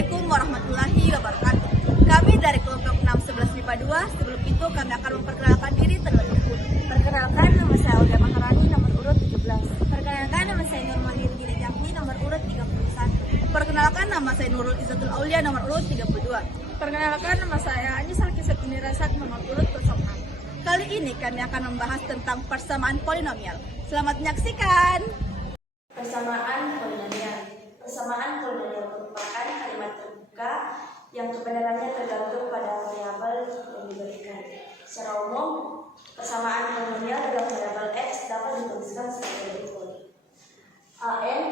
Assalamualaikum warahmatullahi wabarakatuh. Kami dari kelompok 611 MIPA 2. Sebelum itu kami akan memperkenalkan diri terlebih dahulu. Perkenalkan, nama saya Olga Maharani, nomor urut 17. Perkenalkan, nama saya Nurmahir Dina Jakni, nomor urut 31. Perkenalkan, nama saya Nurul Izzatul Aulia, nomor urut 32. Perkenalkan, nama saya Anissa Kisatini Rasad, nomor urut 06. Kali ini kami akan membahas tentang persamaan polinomial. Selamat menyaksikan. Persamaan polinomial. Persamaan polinomial merupakan kalimat terbuka yang kebenarannya tergantung pada variabel yang diberikan. Secara umum, persamaan polinomial dalam variabel x dapat dituliskan sebagai berikut: an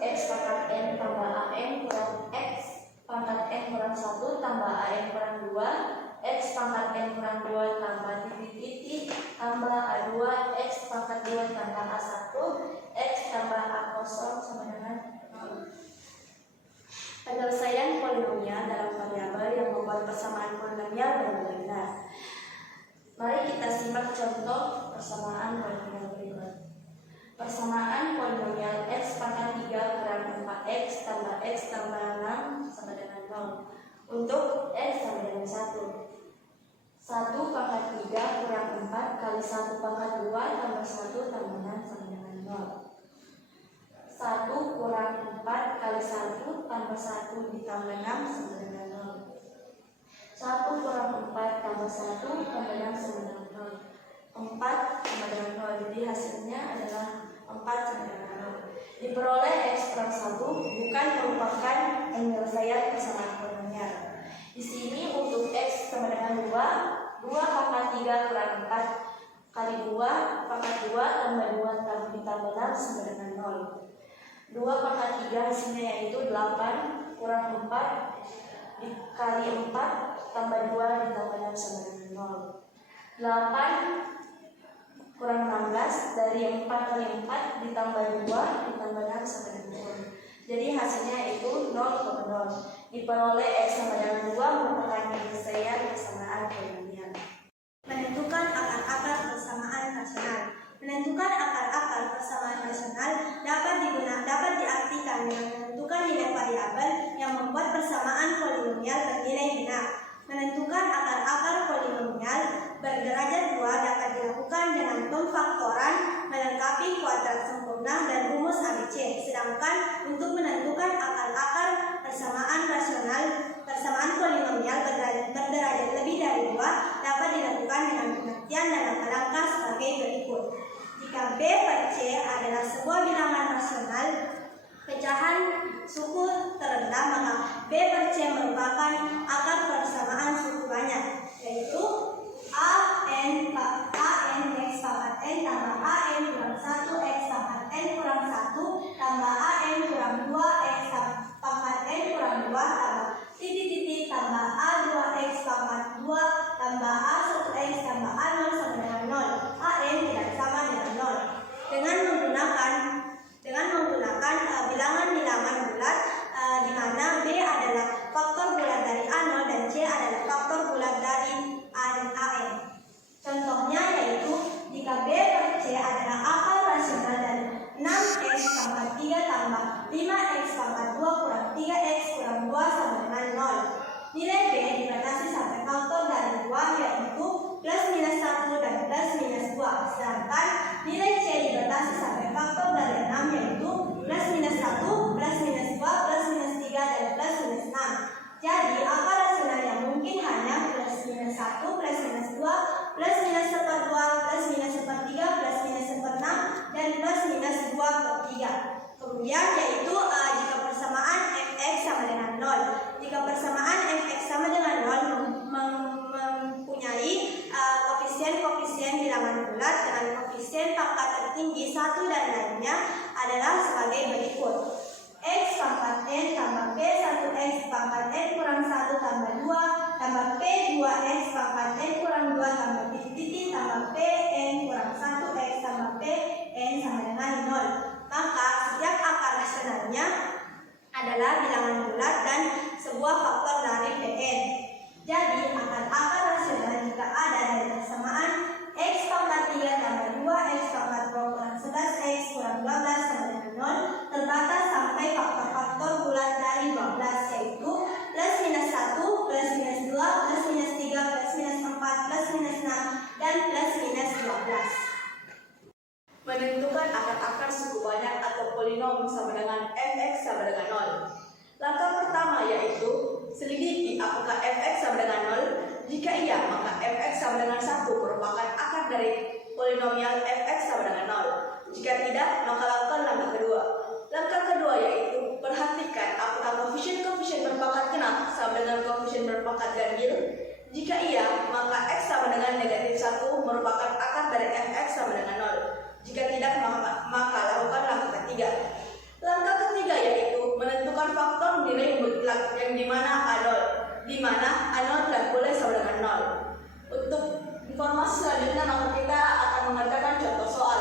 x pangkat n tambah an kurang x pangkat n kurang 1 tambah an kurang 2, x pangkat n kurang 2 tambah titik-titik tambah a2 x pangkat 2 tambah a1 x tambah a0 sama dengan 0. Penyelesaian polinomial dalam variabel yang membuat persamaan polinomial berbeda. Mari kita simak contoh persamaan polinomial berikut. Persamaan polinomial x pangkat 3 kurang 4x tambah x tambah 6 sama dengan 0. Untuk x sama dengan 1. 1 pangkat 3 kurang 4 kali 1 pangkat 2 tambah 1 tambah 6 sama dengan 0. 1 kurang 4 kali 1 tambah 1 ditambah 6 sama dengan 0. 1 kurang 4 tambah 1 tambah 6 sama dengan 0. 4 sama dengan 0. Jadi hasilnya adalah 4 sama dengan 0. Diperoleh x kurang 1 bukan merupakan penyelesaian persamaan polinomial. Di sini untuk x sama dengan 2 pangkat 3 kurang 4 kali 2 pangkat 2 tambah 2 ditambah 6 sama dengan 0. 2 pangkat 3 hasilnya yaitu 8 kurang 4 dikali 4 tambah 2 ditambah 6 sama dengan 0. 8 kurang 16 dari 4 kali 4 ditambah 2 ditambah 6 sama dengan 0. Jadi hasilnya itu 0, 0. Diperoleh x sama dengan 2 merupakan penyelesaian persamaan polinomial. Menentukan akar-akar persamaan rasional. Menentukan akar-akar persamaan rasional dapat diartikan dengan menentukan nilai variabel yang membuat persamaan polinomial bernilai benar. Menentukan akar-akar polinomial berderajat 2 dapat dilakukan dengan pemfaktoran melengkapi kuadrat sempurna dan rumus ABC. Sedangkan untuk menentukan akar-akar persamaan rasional, persamaan polinomial berderajat lebih dari 2 dapat dilakukan dengan pengertian dan langkah-langkah sebagai berikut. Jika B per C adalah sebuah bilangan rasional pecahan suku terendah, maka B per C merupakan akar persamaan suku banyak, yaitu an x pangkat n tambah an kurang 1 x pangkat n kurang 1 tambah an kurang 2 x pangkat n kurang 2 tambah titik-titik tambah a2 x pangkat 2 tambah a1 x tambah a0 sama dengan 0. An tidak sama dengan 0. Dengan menggunakan bilangan-bilangan bulat di mana B adalah faktor bulat dari A0 dan C adalah faktor bulat dari AN. Contohnya yaitu jika B per C adalah akar rasional dari 6x pangkat 3 tambah 5x pangkat 2 kurang 3x kurang 2 sama dengan 0. Nilai B dibatasi sampai faktor dari 2 yaitu plus minus 1 dan plus minus 2. Sedangkan nilai C dibatasi sampai faktor dari 6 yaitu plus minus 1, plus minus 2, plus minus 3, dan plus minus 6. Jadi akar rasional yang mungkin hanya plus minus 1, plus minus 2, plus minus seper 2, plus minus seper 3, plus minus seper 6, dan plus minus 2 per 3. Kemudian yaitu jika persamaan fx sama dengan 0. Jika persamaan fx sama dengan 0 mempunyai koefisien bilangan bulat dengan koefisien pangkat tertinggi 1 dan lainnya adalah sebagai berikut: x pangkat n tambah p 1x pangkat n kurang 1 tambah 2 tambah p 2x pangkat n kurang 2 tambah titik-titik tambah p n kurang 1x tambah p n sama dengan 0. Maka setiap akar rasionalnya adalah bilangan bulat dan sebuah faktor dari pn. Jadi akar-akar rasional jika ada dari persamaan x pangkat 3 tambah 2x pangkat 2 kurang 11x kurang 12 sama dengan 0 terbatas sampai faktor-faktor bulat dari 12 yaitu 1 plus minus 2 plus minus 3 plus minus 4 plus minus 6 dan plus minus 12. Menentukan akar-akar suku banyak atau polinom sama dengan fx sama dengan 0. Langkah pertama yaitu selidiki apakah fx sama dengan 0. Jika iya, maka fx sama dengan 1 merupakan akar dari polinomial fx sama dengan 0. Jika tidak, maka lakukan langkah kedua. Langkah kedua yaitu perhatikan apakah koefisien berpangkat genap sama dengan koefisien berpangkat ganjil. Jika iya, maka x sama dengan negatif 1 merupakan akar dari fx sama dengan 0. Jika tidak, maka lakukan langkah ketiga. Langkah ketiga yaitu menentukan faktor nilai mutlak yang dimana A0 tidak boleh sama dengan 0. Untuk informasi selanjutnya, maka kita akan mengerjakan contoh soal.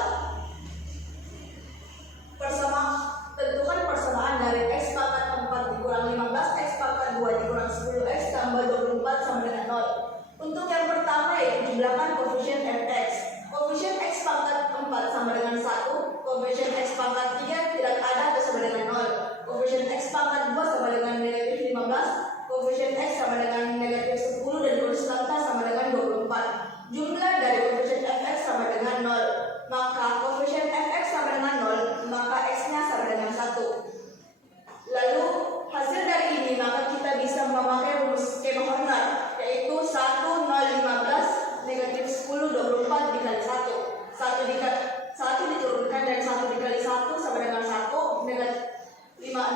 Tentukan persamaan dari x pangkat 4 dikurang 15 x pangkat 2 dikurang 10x tambah 24 sama dengan 0. Untuk yang pertama yaitu jumlahkan koefisien fx. Koefisien x pangkat 4 sama dengan 1, koefisien x pangkat 3 tidak ada atau sama dengan 0. Koefisien x pangkat 2 sama dengan negatif 15, koefisien x sama dengan negatif 10 dan konstanta sama dengan 24. Jumlah dari koefisien fx sama dengan 0. Maka koefisien fx sama dengan 0, maka x-nya sama dengan 1. Lalu hasil dari ini maka kita bisa memakai rumus skema Horner, yaitu 1, 0, 15, negatif 10, 24 dikali 1. 1 diturunkan dan 1 dikali 1 sama dengan 1,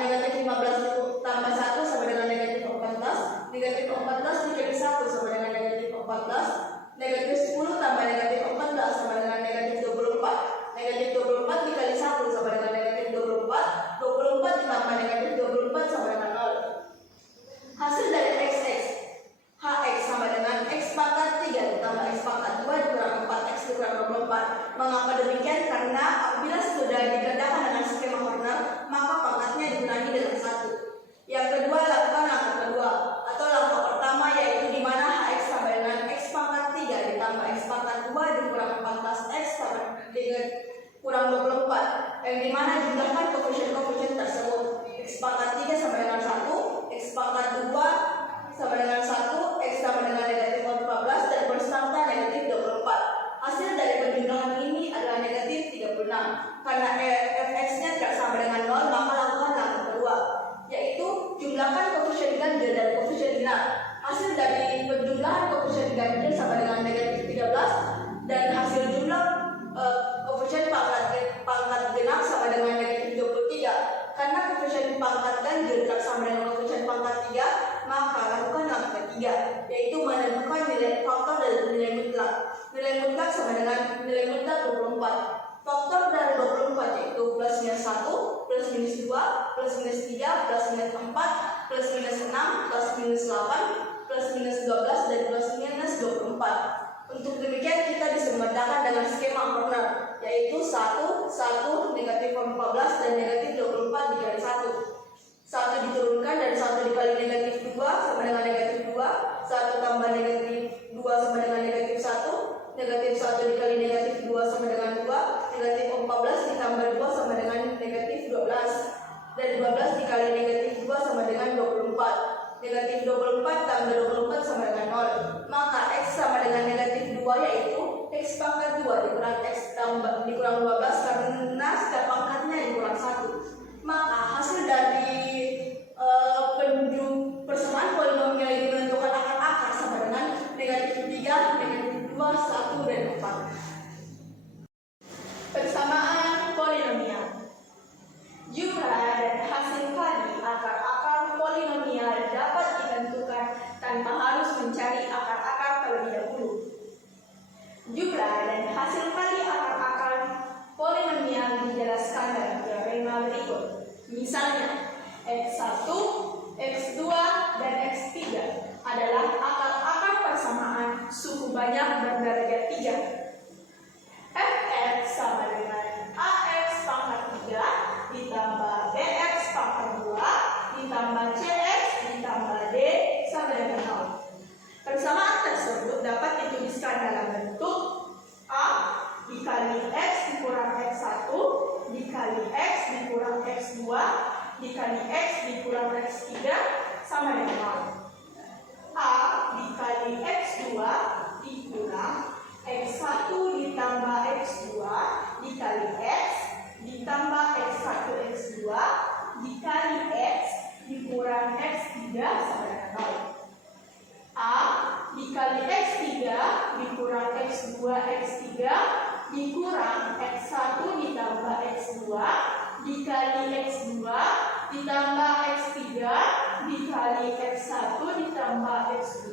negatif 15 tambah 1 sama dengan negatif 14, negatif 14 dikali 1 sama dengan negatif 14, negatif 10 tambah negatif 14 sama dengan negatif 24, negatif 24 dikali 1 sama dengan negatif 24, 24 ditambah negatif 24 sama dengan 0. Hasil dari hx sama dengan x pangkat 3 ditambah x pangkat 2 dikurang 4x dikurang 24. Mengapa demikian? Karena apabila sudah dikerjakan dengan skema Horner, maka pangkatnya dikurangi dengan 1. Yang kedua, lakukan langkah kedua atau langkah pertama yaitu di mana hx sama dengan x pangkat 3 ditambah x pangkat 2 dikurang 14x sama dengan kurang 24. Yang dimana jumlahkan koefisien tersebut. X pangkat 3 sama dengan 1, x pangkat 2 sama dengan 1, x sama dengan negatif 14 dan konstanta negatif 24. Hasil dari penjumlahan ini adalah negatif 36. Karena fx-nya tidak sama dengan 0, maka lakukan langkah kedua, yaitu jumlahkan koefisien ganjil dan koefisien genap. Hasil dari penjumlahan koefisien ganjil sama dengan negatif 13 dan hasil jumlah koefisien pangkat genap sama dengan negatif 23. Karena koefisien pangkat ganjil tidak sama dengan koefisien pangkat 3, maka lakukan langkah ketiga, yaitu menentukan nilai faktor dari nilai mutlak. Nilai mutlak sama dengan nilai mutlak 24. Faktor dari 24 yaitu plus minus 1, plus minus 2, plus minus 3, plus minus 4, plus minus 6, plus minus 8, plus minus 12, dan plus minus 24. Untuk demikian kita bisa membedakan dengan skema Horner, yaitu 1, negatif 14 dan negatif 24 dikali 1. 1 diturunkan dan 1 dikali negatif 2 sama dengan negatif 2, 1 tambah negatif 2 sama dengan negatif 1, negatif 1 dikali negatif 2 sama dengan 2, negatif 14 ditambah 2 sama dengan negatif 12, dan 12 dikali negatif 2 sama dengan 24, negatif 24 tambah 24 sama dengan 0. Maka x sama dengan negatif 2 yaitu x pangkat 2 dikurang x dikurang 12 karena setiap pangkatnya dikurang 1. Maka hasil dari persamaan polinomial ini menentukan akar-akar sama dengan negatif 3, negatif 2, 1, dan 4. Persamaan polinomial. Jumlah dan hasil kali akar-akar polinomial dapat ditentukan tanpa harus mencari akar-akar terlebih dahulu. Jumlah dan hasil kali akar-akar polinomial dijelaskan dalam teorema berikut. Misalnya, x1, x2, dan x3 adalah akar-akar persamaan suku banyak berderajat 3. Fx sama dengan ax pangkat 3 ditambah bx pangkat 2 ditambah cx ditambah d sama dengan 0. Persamaan tersebut dapat dituliskan dalam bentuk a dikali x dikurang x1 dikali x dikurang x2 dikali x dikurang x3 sama dengan 0. sama dengan 0. A dikali X3 dikurang X2 X3 dikurang X1 ditambah X2 dikali X2 ditambah X3 dikali X1 ditambah X2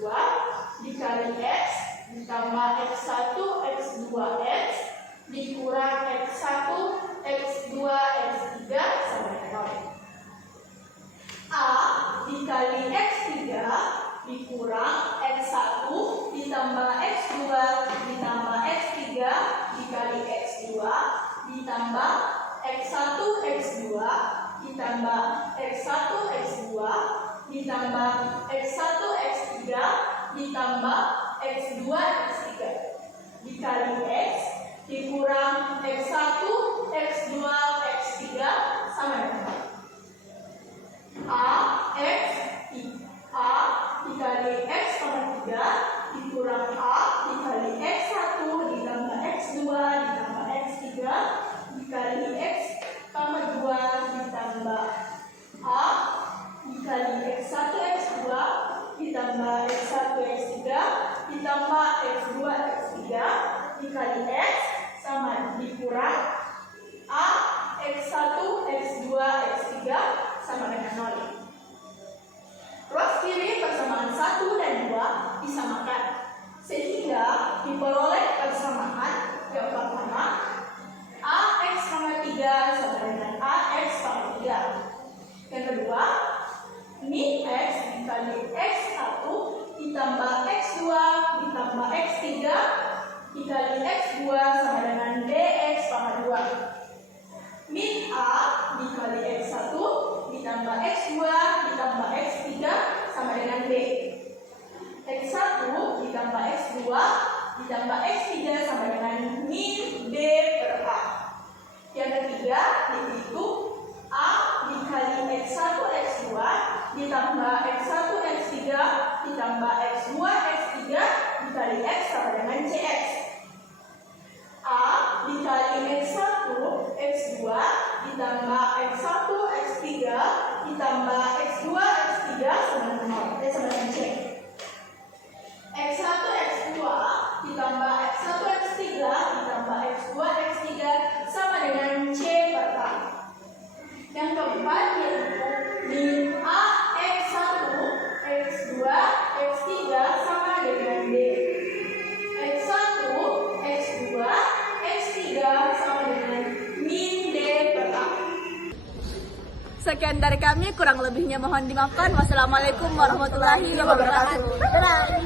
dikali X ditambah X1 X2X dikurang X1 X2 X3 sama dengan 0. A dikali X3 dikurang X1 ditambah X2 ditambah X3 dikali X2 ditambah X1 X2 ditambah X1 X2 ditambah X1 X3 ditambah X2 X3 dikali X dikurang X1 X2 X3 sama dengan A dikali X sama 3 dikurang A dikali X1 ditambah X2 ditambah X3 dikali X sama 2 ditambah A dikali X1 X2 ditambah X1 X3 ditambah X2 X3 dikali X sama dikurang A X1 X2 X3 sama dengan 0. Ruas kiri persamaan 1 dan 2 disamakan sehingga diperoleh persamaan yang pertama AX sama 3 sama dengan AX sama 3. Yang kedua min X dikali X1 ditambah X2 ditambah X3 dikali X2 sama dengan DX sama 2. Min A dikali X1 ditambah X2 ditambah X3 sama dengan B. X1 ditambah X2 ditambah X3 sama dengan min B per A. Yang ketiga yaitu A dikali X1 X2 ditambah X1 X3 ditambah X2 X3 dikali X sama dengan CX. A dikali X1 X2 ditambah X1 X3 ditambah X2 X3 sama dengan 0 sama dengan C. X1 X2 ditambah X1 X3 ditambah X2 X3 sama dengan C per A. Yang keempat yaitu min A X1 X2 X3 sama dengan D. X1 X2 X3 sama dengan min D per A. Sekian dari kami, kurang lebihnya mohon dimaafkan. Wassalamualaikum warahmatullahi wabarakatuh.